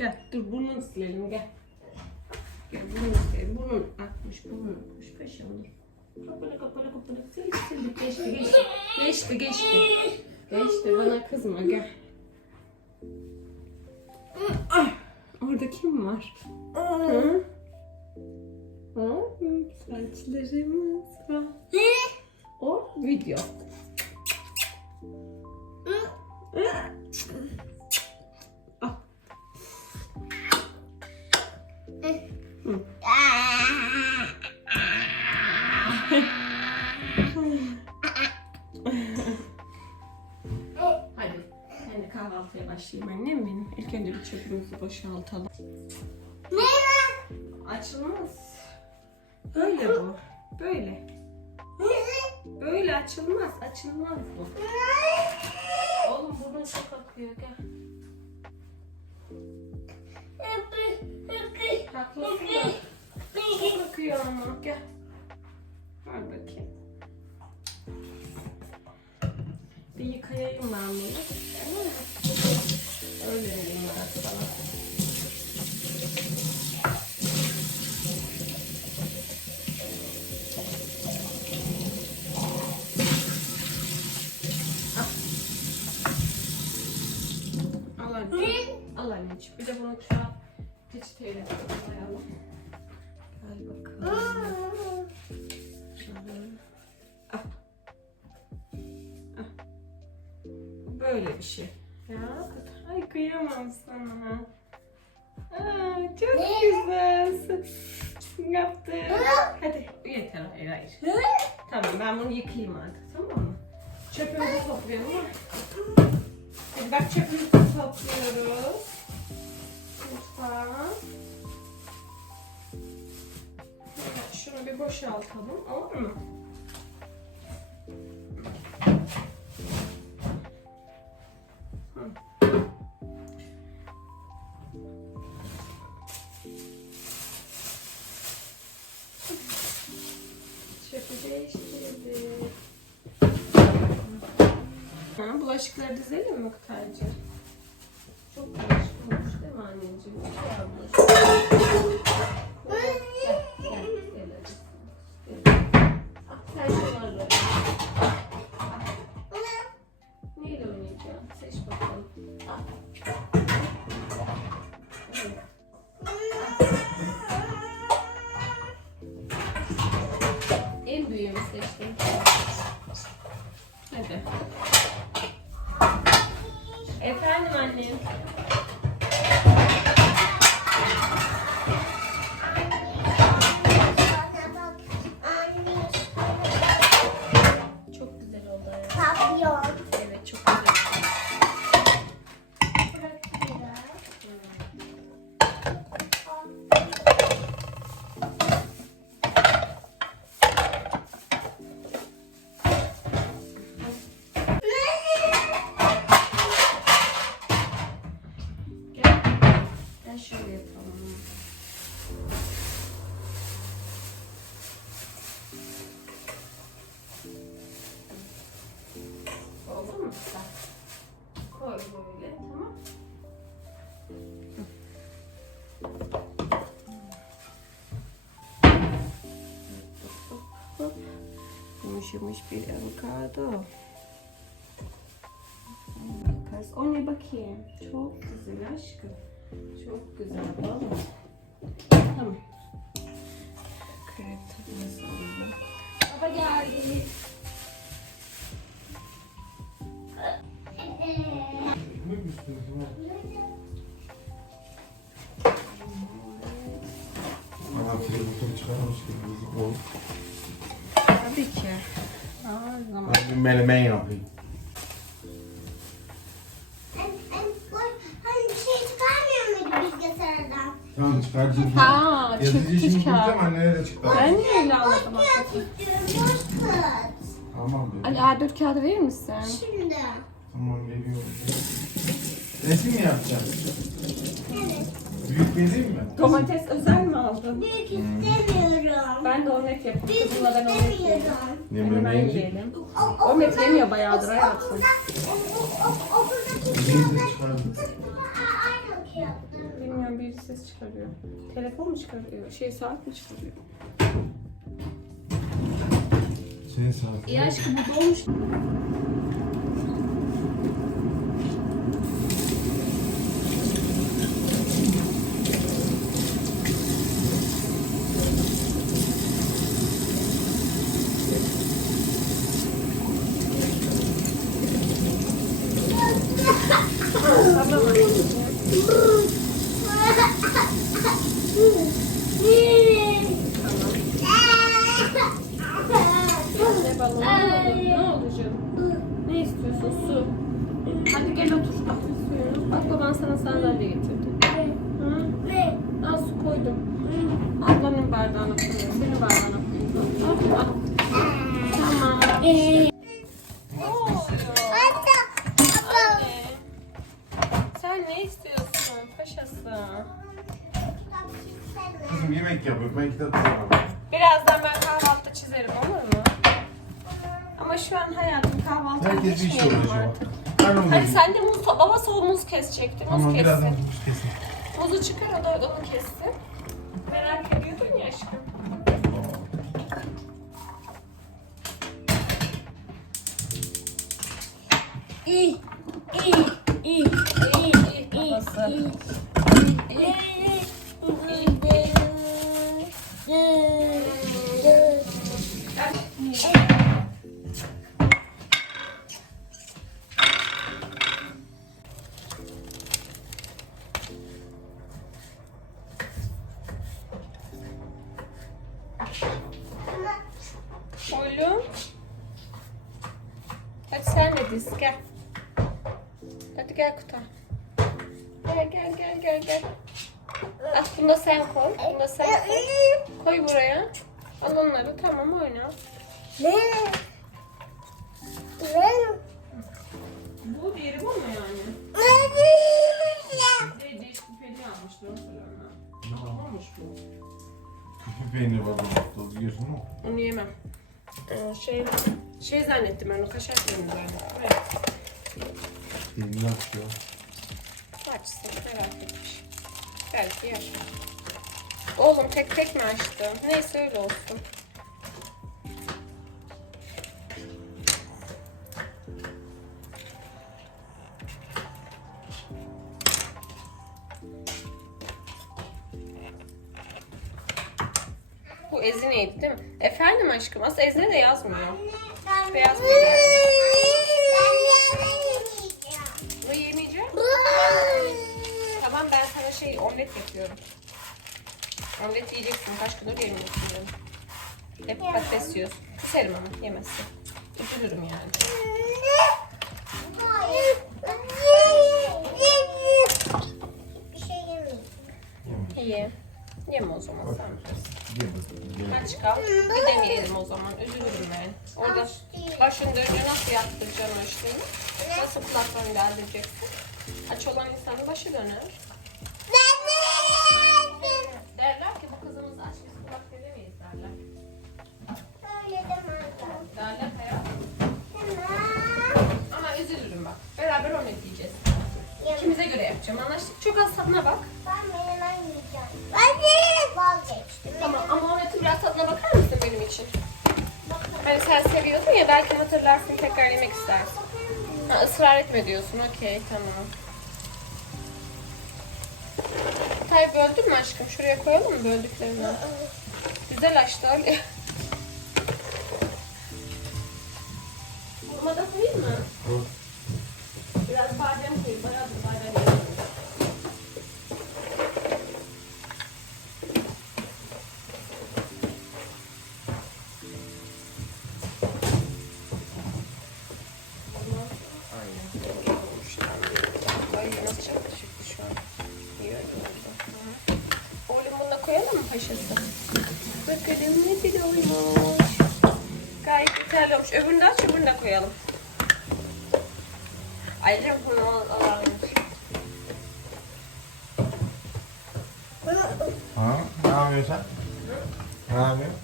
Gel dur burnunu silelim gel. Gel burnunu silelim. Burnun akmış burnun akmış. Dur. Kapalı kapalı kapalı. Sildik sildik geçti geçti. Geçti geçti. Geçti bana kızma gel. Ah, orada kim var? Hı? Hı? Saçlarımız var. O video. Kahvaltıya başlayayım annem benim. İlk önce bir çöpümüzü boşaltalım. Açılmaz. Böyle bu. Böyle. Böyle açılmaz. Açılmaz bu. Oğlum burnun çok akıyor gel. Haklısın da. Çok akıyor ama gel. Ver bakayım. Bir yıkayayım ben bunu. Öyle vereyim ben sana. Al anneciğim. Anneciğim. Bir de bunu şu an peçeteyle koyalım. Gel bakalım. Şöyle. Ah. Ah. Böyle bir şey. Ya ay kıyamam sana. Aa, çok güzelsin. Yaptın. Hadi yeter hayır hayır. Tamam ben bunu yıkayayım artık tamam mı? Çöpümüzü toplayalım? Hadi bak çöpümüzü topluyoruz. Evet, şunu bir boşaltalım olur mu? Çöpü değiştirdik. Bulaşıkları dizelim mi Kutaycı? Çok mi anneciğim? Neyle oynayacağım? Seç bakalım. En büyüğünü seçtim. Hadi. Efendim annem. Gel şöyle yapalım. Oldu mu? Bak. Koy böyle tamam. Yumuş yumuş bir avokado. O ne bakayım? Çok güzel aşkım. Çok güzel valla. Tamam. Krep tadımızı alalım. Baba geldi. Tabii ki. Zaman. Ben bir melemen yapayım. Tamam çıkaracağım. Ha, çıktı kağıt. annene de çıkar. Ben de öyle anladım. Tamam Ali dedim. A4 kağıdı verir misin? Şimdi. Tamam geliyorum. Resim mi yapacaksın? Evet. Büyük vereyim mi? Domates özel mi aldın? Büyük istemiyorum. Ben de omlet yapayım. Büyük Kızımla ben omlet yiyeyim. istemiyorum. Ne Hadi ben memeği? yiyelim. O- Omlet yemiyor bayağıdır hayatım. Okuldaki Birini de çıkardım. Ses çıkarıyor. Telefon mu çıkarıyor? Şey saat mi çıkarıyor? Senin saatin. İyi aşkım bu dolmuş. Tamam anneciğim. Ne balon? Ne oldu canım? Ne istiyorsun? Su. Hadi gel otur. Suyunu. Bak baban sana sandalye getirdi. Hı? Al su koydum. Ablanın bardağına koyuyorum. Senin bardağına koyuyorum. Al. Tamam. Ne? Anne. Sen ne istiyorsun paşası? Kızım yemek yapıyor. Ben kitap. Birazdan ben kahvaltı çizerim olur mu? Ama şu an hayatım kahvaltı Herkes bir iş geçmeyelim uğraşıyor. artık. Karnım acıktı. sen de muz, baba soğuk muz kesecekti. Muz Tamam kessin. birazdan tuz kesin. Muzu çıkar o da onu kessin. Merak ediyordun ya aşkım. İyi, iyi, iyi, iyi, İyi babası. iyi. Bunu da sen koy. Bunu da sen koy. Koy buraya. Al onları tamam oyna. Bu diğeri bu mu yani? Değil değil şüpheli almışlar hatırlıyorum ben. Olmuş bu. Küfü peynir var burada. Biliyorsun mu? Onu yemem. Ee, şey, şey zannettim ben o kaşar peyniri zannettim. Evet. Peynir açıyor. Açsın merak etmiş. Belki yer. Oğlum tek tek mi açtı? Neyse öyle olsun. Bu Ezine'ydi değil mi? Efendim aşkım aslında Ezine de yazmıyor. Beyaz Bu şey omlet yapıyorum. Omlet yiyeceksin. Kaç gündür yemiyorsun canım. Hep patates yiyorsun. Küserim ama yemezsin. Üzülürüm yani. Bir şey yemeyeyim. İyi. Yeme o zaman sen. Kal. Bir deneyelim o zaman. Üzülürüm ben. Orada başın dönünce nasıl yaptıracaksın o işlemi? Nasıl kulaklarını deldireceksin? Aç olan insanın başı döner. Yapacağım. Anlaştık. Çok az tadına bak. Ben menemen yiyeceğim. Hadi. Vazgeçtim. Tamam ama omletin biraz tadına bakar mısın benim için? Bakalım. Hani sen seviyordun ya belki hatırlarsın tekrar yemek istersin. Ha, ısrar etme diyorsun. Okey tamam. Tay böldün mü aşkım? Şuraya koyalım mı böldüklerini? Güzel açtı öyle. Hurma da koyayım mı? Koy. Olmuş. Öbürünü de aç öbürünü de koyalım. Ayrıca bunu alalım. Ha? Ne yapıyorsun sen? Ne yapıyorsun?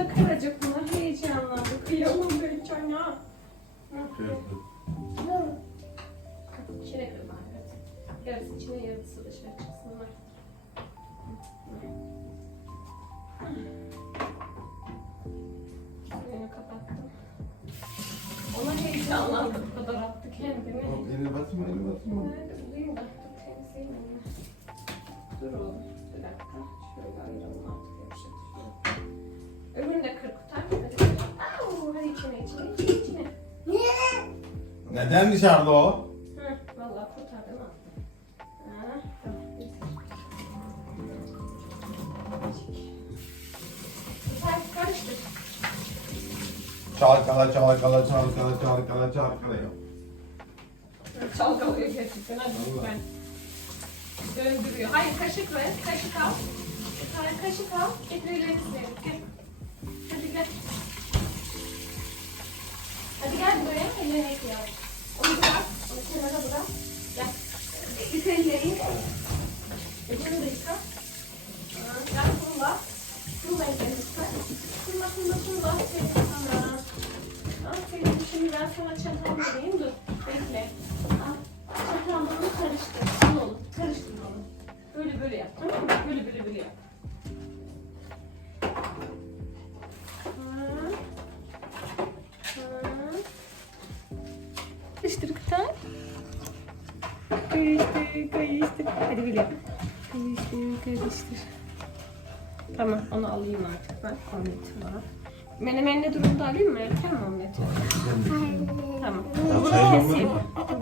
Yumurta kıracak buna heyecanlandı. Kıyamam ben kır bari. evet. Yarısı içine yarısı dışarı çıksınlar. Suyunu kapattım. Ona heyecanlandı bu kadar attı kendini. Eline batma, eline batma. Nerede bulayım da temizleyeyim onu. Dur oğlum bir dakika. Şöyle ayıralım artık. Öbürünü de kır kutar. Hadi. Hadi içine içine içine içine. Neden dışarıda o? Hı, vallahi kurtardım ha. Tamam. Güzel karıştır. Çalkala, çalkala, çalkala, çalkala, çalkalıyor. Çalkalıyor gerçekten. Hadi Vallahi. ben. Döndürüyor. Hayır kaşık ver. Kaşık al. Bir tane kaşık al. Getir ellerini silelim. Gel. Gel. Hadi gel buraya. Ellerini yıkayalım. Onu bırak. Onu kenara bırak. Gel. Yıka ellerini. Ellerini de yıka. Gel kurula. Kurula ellerini yıka. Kurula kurula kurula. Aferin sana. Aferin. Şimdi ben sana çatal vereyim. Dur. Bekle. Al. Çatallarını karıştır. Al oğlum. Karıştır oğlum. Böyle böyle yap. Tamam mı? Böyle böyle böyle Karıştır, karıştır. Hadi böyle yap. Karıştır, karıştır. Tamam, onu alayım artık ben. Omletim var. Menemenli durumda alayım mı? Erken mi omleti? Tamam. Bunu keseyim.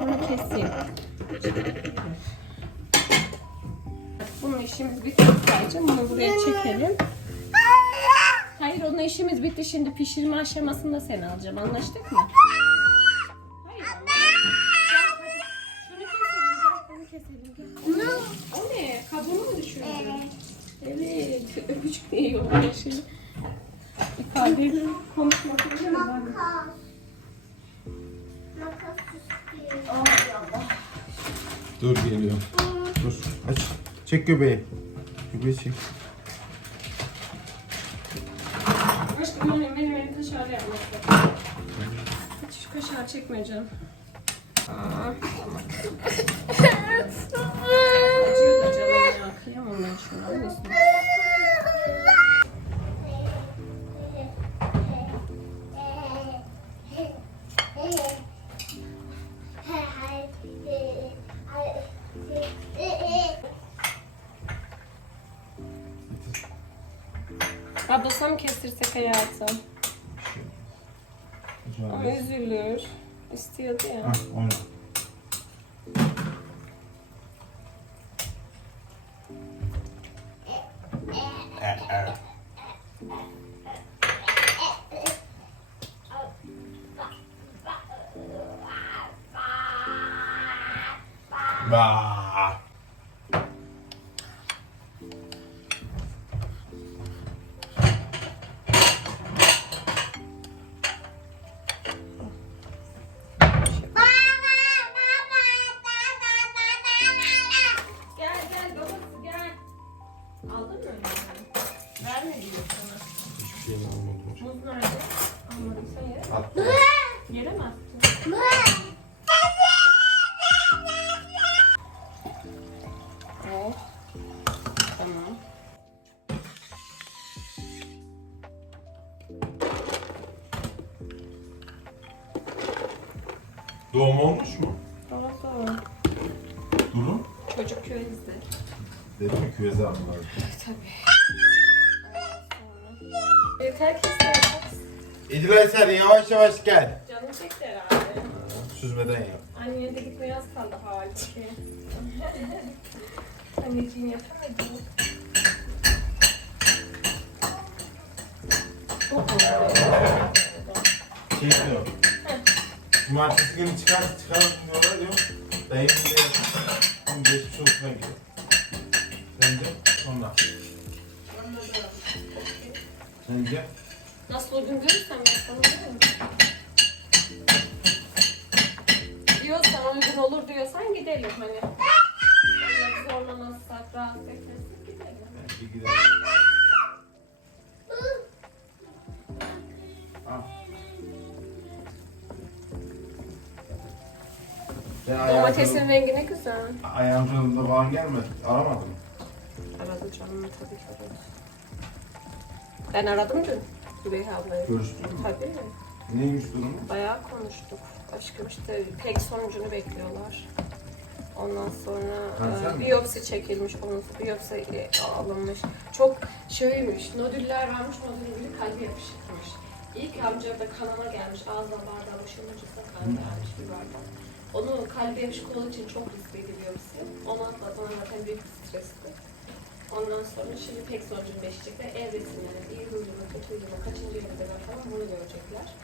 Bunu keseyim. Bunun işimiz bitti sadece. Bunu buraya çekelim. Hayır onun işimiz bitti. Şimdi pişirme aşamasında seni alacağım. Anlaştık mı? Gel. O ne? Kabuğunu mu düşürdün? Evet. Öpücük ne yiyor her şeyi? İfade konuşmak biliyor musun? Makas. Makas istiyorum. Dur geliyorum. Dur, aç. Çek göbeği. Göbeği çek. Aşkım benim benim kaşarlı yapmak. Hiç kaşar çekme Ablası mı kestirsek hayatım? Ama üzülür. İstiyordu ya. Hah, oyna. İdilay sen yavaş yavaş gel. Canım çekti herhalde. Süzmeden yap. Anneye de gitmeye az kaldı halbuki. Anneciğim yapamadım. Şey diyor. Cumartesi günü çıkar çıkarım diyorlar diyor. Dayım diyor. Şimdi geçmiş olsuna gidiyor. Sen de sonra. Sen de Nasıl uygun görürsem yapalım değil mi? Diyorsan uygun olur diyorsan gidelim hani. Onları zorlamazsak, rahatsız etmezsek gidelim. Belki gidelim. Ayağın Domatesin rengi ne güzel. Ayağın çorabında falan gelmedi. Aramadın mı? Aradı canım tabii ki aradı. Ben aradım dün Züleyha ablayı. Görüştün mü? Tabii. Neymiş durumu? Bayağı konuştuk. Aşkım işte pek sonucunu bekliyorlar. Ondan sonra Kanser e, mi? biyopsi çekilmiş, onun biyopsi e, alınmış. Çok şeymiş, nodüller varmış, nodülün biri kalbi yapışıkmış. İlk amcada kanama gelmiş, ağzına bardağı boşalınca kan gelmiş bir bardak. Onu kalbi yapışık olduğu için çok riskliydi biyopsi. Onu atladım, ama zaten büyük bir stresti. Ondan sonra şimdi pek sonucunu beşecekler. Evresin yani iyi huyunu, kötü huyunu, kaçıncı evredeler falan bunu görecekler.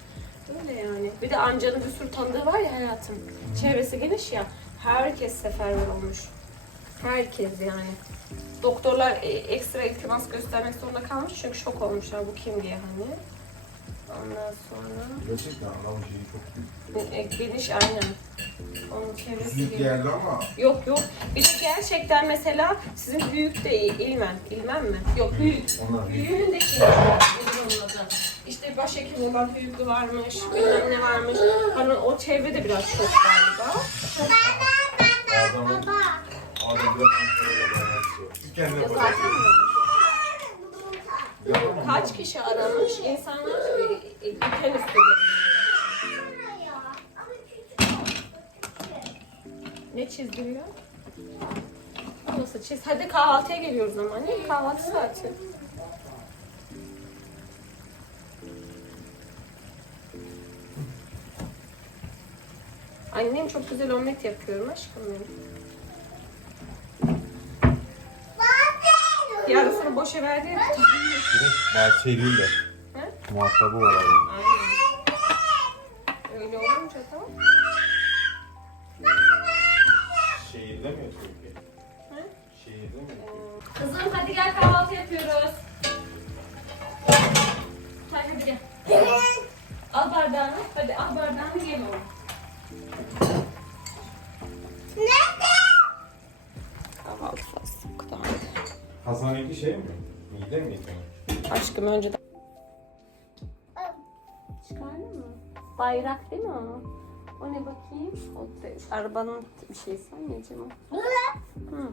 Öyle yani. Bir de amcanın bir sürü tanıdığı var ya hayatım. Çevresi geniş ya. Herkes seferber olmuş. Herkes yani. Doktorlar e, ekstra iltimas göstermek zorunda kalmış çünkü şok olmuşlar bu kim diye hani. Ondan sonra Gerçekten adam şeyi çok büyük. e, geniş aynen. Onun çevresi Büyük geniş. geldi ama Yok yok. Bir de gerçekten mesela sizin büyük de İlmen. İlmen mi? Yok büyük. onlar. Büyüğünün de şeyi? İşte başhekim olan Hüyüklü varmış, bilmem ne varmış. Hani o çevrede biraz çok galiba. Adamın, adam biraz Siz kendine Ya bakın. zaten var. Kaç kişi aramış, insanlar diken istedi. Ne çizdiriyor? Nasıl çiz? Hadi kahvaltıya geliyoruz ama ne? Kahvaltı saati. Annem çok güzel omlet yapıyorum aşkım benim. Yarısını boşa verdi ya. Direkt bahçeliyle. He? Muhatabı var adamın. Aynen. Öyle olunca tamam. Şehirde mi yaşıyor ki? He? Şehirde mi yaşıyor? Kızım hadi gel kahvaltı yapıyoruz. Hadi hadi gel. Al bardağını. Hadi al bardağını gel oğlum. Hasan'ınki şey mi? Mide mi? Aşkım önceden. Çıkardın mı? Bayrak değil mi o? O ne bakayım? O da- arabanın bir şeysi anneciğim o. Hı.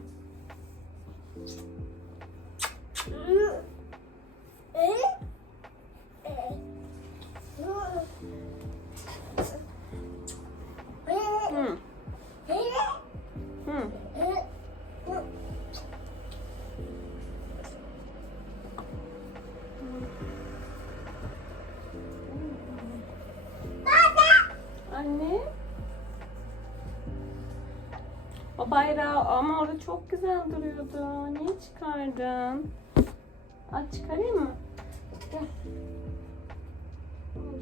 Bayrağı ama orada çok güzel duruyordu. Niye çıkardın? Aç çıkarayım mı? Gel.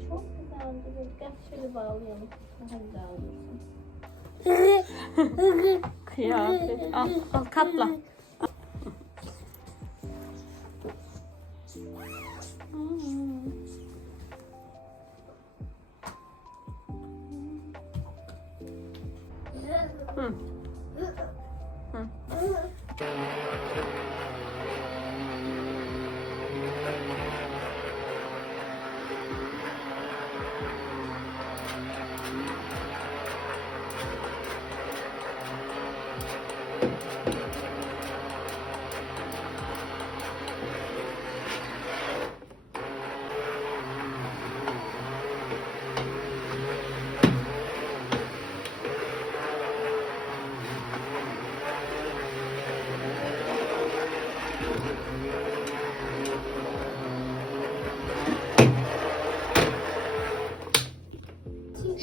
Çok güzel duruyor. Gel şöyle bağlayalım. Daha güzel olursun. Kıyafet. Al, al katla.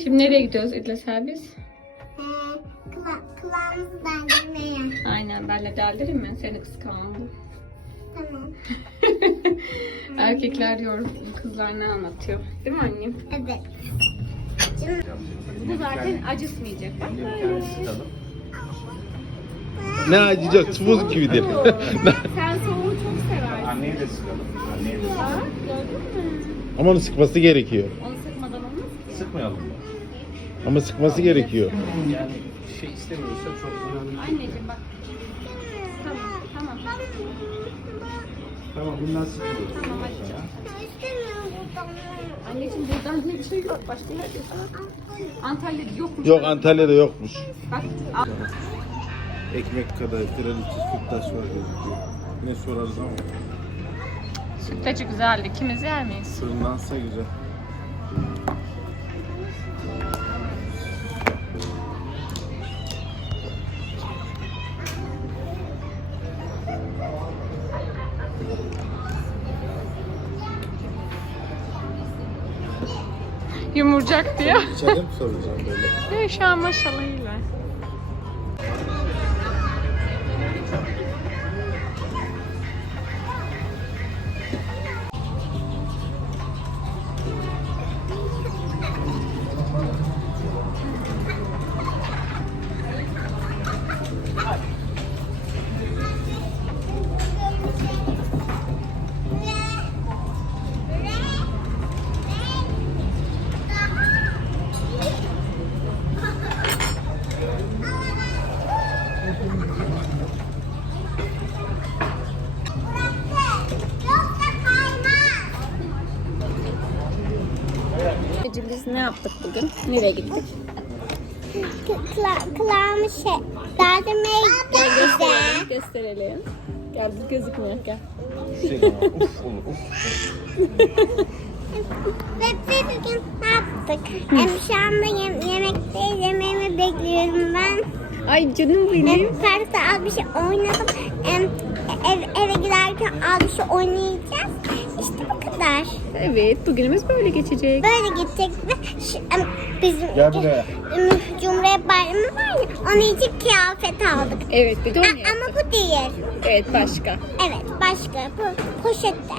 Şimdi nereye gidiyoruz İdris biz? Kulağımızı döndürmeye. Aynen benle deldirim mi? Seni kıskandım. Tamam. Erkekler diyor kızlar ne anlatıyor. Değil mi annem? Evet. Bu zaten acısmayacak. Bak böyle. Ne acıyacak? Tuz gibidir. Sen soğuğu çok seversin. Anneyi de sıkalım. Anneyi de sıkalım. Gördün mü? Ama onu sıkması gerekiyor. Onu sıkmadan olmaz ki. Sıkmayalım mı? Ama sıkması gerekiyor. Yani şey istemiyorsa çok önemli. Anneciğim bak. Tamam tamam. Tamam bundan sıkılıyor. Tamam hadi. Anneciğim buradan ne bir şey yok. Başka yerde. Antalya'da yokmuş. Yok Antalya'da yokmuş. Bak. Ekmek kadar kraliçe süttaş var gözüküyor. Ne sorarız ama Sütlacı güzeldi. İkimiz yer miyiz? fırınlansa güzel. Yumurcak diyor. İçeride mi soracağım böyle? Ya şu an maşallah iyiler. Biz ne yaptık bugün? Nereye gittik? Kulağımı şey. Derdime gitti güzel. Gösterelim. Gel bu gözükmüyor gel. Şey uf olur uf. Ve ve bugün ne yaptık? Em, şu anda yem yemekteyiz. Yemeğimi bekliyorum ben. Ay canım Em, parkta az bir şey oynadım. Em, ev, eve giderken az bir şey oynayacağız. Kadar. Evet bugünümüz böyle geçecek. Böyle gidecek ve em, bizim Gel buraya. em, Cumhuriyet Bayramı var ya onun için kıyafet aldık. Evet bir de A- onu ama bu değil. Evet başka. Evet başka bu poşette.